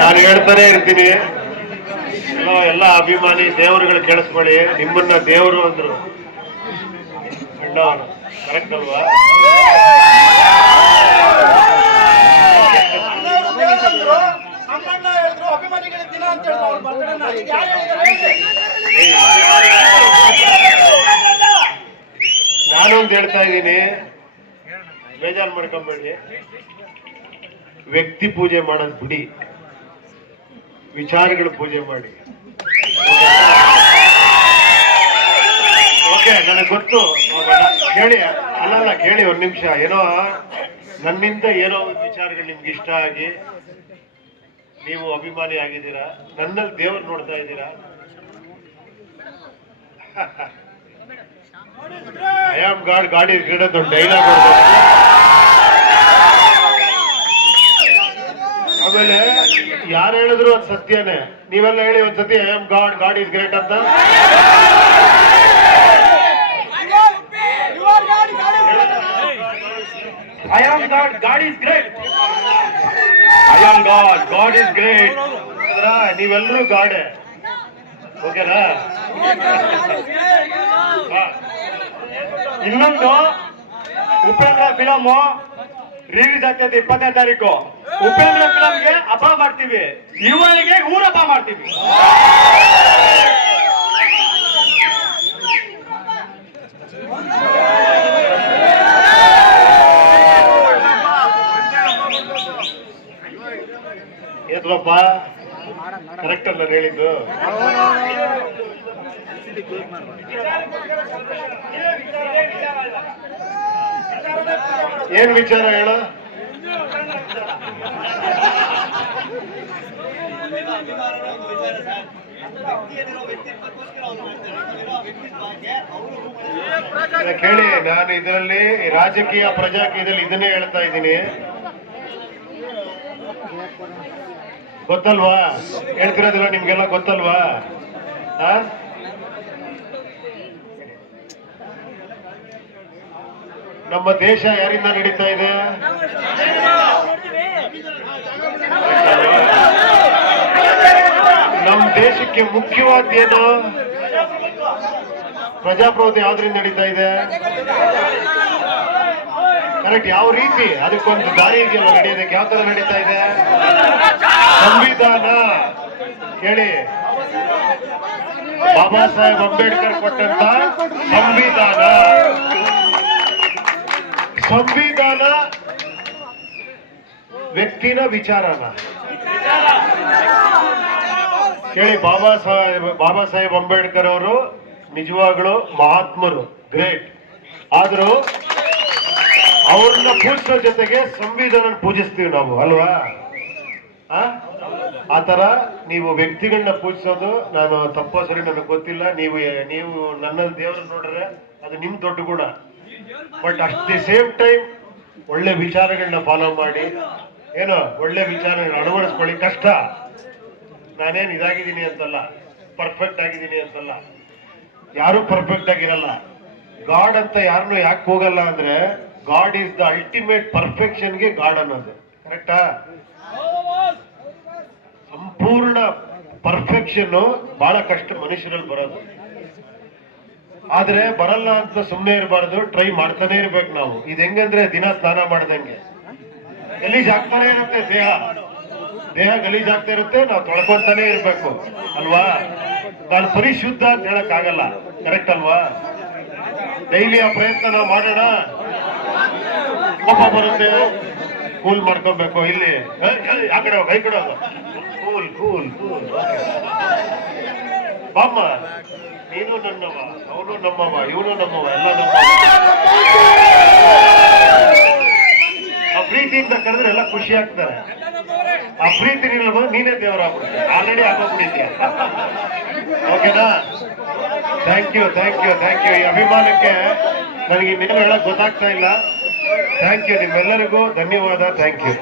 ನಾನು ಹೇಳ್ತಾನೆ ಇರ್ತೀನಿ. ಎಲ್ಲೋ ಎಲ್ಲ ಅಭಿಮಾನಿ ದೇವರುಗಳು ಕೇಳಿಸ್ಕೊಳ್ಳಿ. ನಿಮ್ಮನ್ನ ದೇವರು ಅಂದ್ರು. ಕರೆಕ್ಟ್ ಅಲ್ವಾ ಅಮ್ಮಣ್ಣ ಹೇಳಿದ್ರು ಅಭಿಮಾನಿಗಳ ದಿನ ಅಂತ ಯಾರು? ನಾನೊಂದು ಹೇಳ್ತಾ ಇದ್ದೀನಿ. ಬೇಜಾರು ಮಾಡ್ಕೊಂಬೇಡಿ ವ್ಯಕ್ತಿ ಪೂಜೆ ಮಾಡೋದು ಬಿಡಿ. ವಿಚಾರಗಳು ಪೂಜೆ ಮಾಡಿ. ಓಕೆ, ನನಗೆ ಗೊತ್ತು. ಕೇಳಿ ಅಲ್ಲಲ್ಲ ಕೇಳಿ ಒಂದು ನಿಮಿಷ. ಏನೋ ನನ್ನಿಂದ ಏನೋ ವಿಚಾರಗಳು ನಿಮ್ಗೆ ಇಷ್ಟ ಆಗಿ ನೀವು ಅಭಿಮಾನಿ ಆಗಿದ್ದೀರಾ? ನನ್ನಲ್ಲಿ ದೇವರು ನೋಡ್ತಾ ಇದ್ದೀರಾ? ಐ ಆಮ್ ಗಾಡ್ ಗಾಡಿ ದೊಡ್ಡ ಡೈಲಾಗ್ ಆಮೇಲೆ ಯಾರು ಹೇಳಿದ್ರು ಅದು ಸತ್ಯನೇ? ನೀವೆಲ್ಲ ಹೇಳಿ ಒಂದ್ಸತಿ I am God God is great ಅಂತ. I am God God is great am God God is great ನೀವೆಲ್ಲರೂ ಗಾಡೆ ಓಕೆನಾ. ಇನ್ನೊಂದು ಉಪೇಂದ್ರ ಫಿಲಮ್ ರಿಲೀಸ್ ಆಗ್ತೈತೆ ಇಪ್ಪತ್ತನೇ ತಾರೀಕು. ಉಪೇಂದ್ರ ಫಿಲಮ್ಗೆ ಹಬ್ಬ ಮಾಡ್ತೀವಿ. ಇವರಿಗೆ ಊರ ಹಬ್ಬ ಮಾಡ್ತೀವಿ. ಕರೆಕ್ಟ್ ಅಲ್ಲ ಹೇಳಿದ್ದು. ಏನ್ ವಿಚಾರ ಹೇಳು? ಕೇಳಿ ನಾನು ಇದರಲ್ಲಿ ರಾಜಕೀಯ ಪ್ರಜಾಕೀಯದಲ್ಲಿ ಇದನ್ನೇ ಹೇಳ್ತಾ ಇದ್ದೀನಿ. ಗೊತ್ತಲ್ವಾ? ಹೇಳ್ತಿರೋದಿಲ್ಲ ನಿಮ್ಗೆಲ್ಲ ಗೊತ್ತಲ್ವಾ? ನಮ್ಮ ದೇಶ ಯಾರಿಂದ ನಡೀತಾ ಇದೆ? ನಮ್ಮ ದೇಶಕ್ಕೆ ಮುಖ್ಯವಾದ ಏನು? ಪ್ರಜಾಪ್ರಭುತ್ವ ಯಾವ್ದ್ರಿಂದ ನಡೀತಾ ಇದೆ? ಕರೆಕ್ಟ್ ಯಾವ ರೀತಿ? ಅದಕ್ಕೊಂದು ದಾರಿ ಇದೆಯಲ್ಲ, ನಡೆಯೋದಕ್ಕೆ ಯಾವ ತರ ನಡೀತಾ ಇದೆ? ಸಂವಿಧಾನ ಕೇಳಿ. ಬಾಬಾ ಸಾಹೇಬ್ ಅಂಬೇಡ್ಕರ್ ಕೊಟ್ಟಂತ ಸಂವಿಧಾನ. ಸಂವಿಧಾನ ವ್ಯಕ್ತಿನ ವಿಚಾರನ. ಕೇಳಿ, ಬಾಬಾ ಸಾಹೇಬ್ ಬಾಬಾ ಸಾಹೇಬ್ ಅಂಬೇಡ್ಕರ್ ಅವರು ನಿಜವಾಗ್ಲು ಮಹಾತ್ಮರು, ಗ್ರೇಟ್. ಆದ್ರೂ ಅವ್ರನ್ನ ಪೂಜಿಸೋ ಜೊತೆಗೆ ಸಂವಿಧಾನ ಪೂಜಿಸ್ತೀವಿ ನಾವು, ಅಲ್ವಾ? ಆ? ತರ ನೀವು ವ್ಯಕ್ತಿಗಳನ್ನ ಪೂಜಿಸೋದು, ನಾನು ತಪ್ಪೋ ಸರಿ ನನಗೆ ಗೊತ್ತಿಲ್ಲ. ನೀವು ನೀವು ನನ್ನ ದೇವರು ನೋಡ್ರೆ ಅದು ನಿಮ್ ದೊಡ್ಡ ಗುಣ. But at the same time ಒಳ್ಳೆ ವಿಚಾರಗಳನ್ನ ಫಾಲೋ ಮಾಡಿ. ಏನೋ? ಒಳ್ಳೆ ವಿಚಾರಗಳನ್ನ ಅಳವಡಿಸ್ಕೊಳ್ಳಿ. ಕಷ್ಟ. ನಾನೇನ್ ಇದಾಗಿದ್ದೀನಿ ಅಂತಲ್ಲ. ಪರ್ಫೆಕ್ಟ್ ಆಗಿದ್ದೀನಿ ಅಂತಲ್ಲ. ಯಾರು ಪರ್ಫೆಕ್ಟ್ ಆಗಿರಲ್ಲ. ಗಾಡ್ ಅಂತ ಯಾರನ್ನು ಯಾಕೆ ಹೋಗಲ್ಲ ಅಂದ್ರೆ ಗಾಡ್ ಈಸ್ ದ ಅಲ್ಟಿಮೇಟ್ ಪರ್ಫೆಕ್ಷನ್ಗೆ ಗಾಡ್ ಅನ್ನೋದು. ಕರೆಕ್ಟಾ ಸಂಪೂರ್ಣ ಪರ್ಫೆಕ್ಷನ್ ಬಹಳ ಕಷ್ಟ ಮನುಷ್ಯರಲ್ಲಿ ಬರೋದು. ಆದ್ರೆ ಬರಲ್ಲ ಅಂತ ಸುಮ್ಮನೆ ಇರಬಾರ್ದು ಟ್ರೈ ಮಾಡ್ತಾನೆ ಇರ್ಬೇಕು ನಾವು. ಇದು ಹೆಂಗಂದ್ರೆ ದಿನ ಸ್ನಾನ ಮಾಡ್ದಂಗೆ. ಗಲೀಜ್ ಆಗ್ತಾನೆ ಇರುತ್ತೆ ದೇಹ. ದೇಹ ಗಲೀಜ್ ಆಗ್ತಾ ಇರುತ್ತೆ, ನಾವು ತೊಳ್ಕೊಂತಾನೆ ಇರ್ಬೇಕು, ಅಲ್ವಾ? ನಾನು ಪರಿಶುದ್ಧ ಅಂತ ಹೇಳಕ್ ಆಗಲ್ಲ ಕರೆಕ್ಟ್ ಅಲ್ವಾ? ಡೈಲಿ ಆ ಪ್ರಯತ್ನ ನಾವು ಮಾಡೋಣ. ಕೋಪ ಬರುತ್ತೆ ಕೂಲ್ ಮಾಡ್ಕೊಬೇಕು, ಇಲ್ಲಿ ಆ ಕಡೆ ಕೈ ಈ ಕಡೆ ಹೋಗು. Cool cool cool. ಬಾಮ್ಮ, ನೀನು ನನ್ನವ, ಅವನು ನಮ್ಮವ, ಇವನು ನಮ್ಮವ, ಎಲ್ಲ ನಮ್ಮವ. ಆ ಪ್ರೀತಿಯಿಂದ ಕರೆದ್ರೆ ಎಲ್ಲ ಖುಷಿ ಆಗ್ತಾರೆ. ಆ ಪ್ರೀತಿ ನೀನು ನೀನೇ ದೇವರಾಗ್ಬಿಡ್ತೀಯ. ಆಲ್ರೆಡಿ ಆಗೋಗ್ಬಿಟ್ಟಿದ್ಯಾ ಓಕೆನಾ thank you thank you thank you ಈ ಅಭಿಮಾನಕ್ಕೆ ನನಗೆ ಇನ್ನೇನು ಹೇಳಕ್ ಗೊತ್ತಾಗ್ತಾ ಇಲ್ಲ. ಥ್ಯಾಂಕ್ ಯು ನಿಮ್ಮೆಲ್ಲರಿಗೂ. ಧನ್ಯವಾದ. Thank you